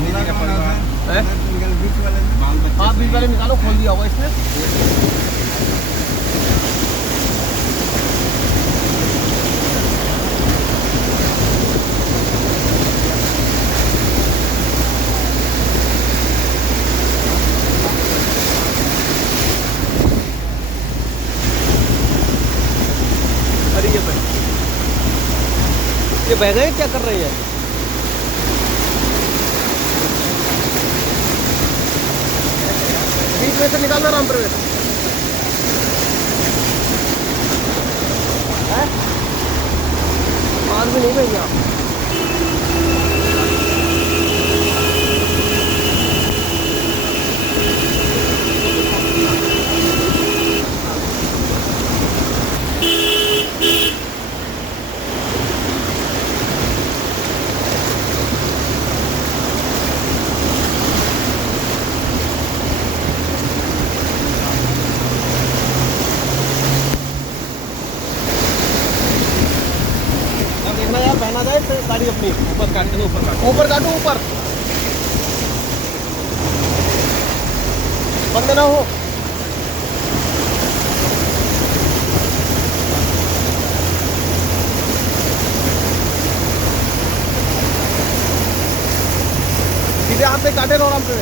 बहनी जी का परिवार है? बीच वाले में बाल बच्चे हाँ बीच वाले निकालो, खोल दिया होगा इसने। अरे ये बह गए, क्या कर रही है? बीच में से निकालना राम प्रवेश है, मार भी नहीं भैया। देखना यार, पहना जाए तो गाड़ी अपनी ऊपर काट दो, ऊपर काट ऊपर काटो, ऊपर बंद ना हो। सीधे हाथ से काटे रहो आराम से,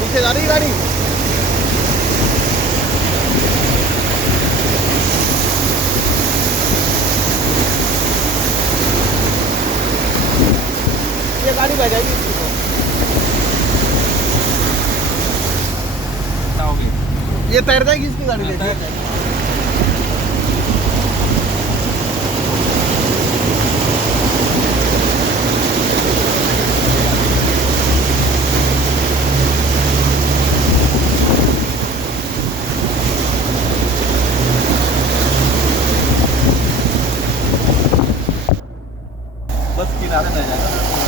नीचे जा रही गाड़ी। ये गाड़ी बह जाएगी इसकी तो। होगी, ये तैर जाएगी इसकी गाड़ी, देखिए। बस किनारे में जाएगा।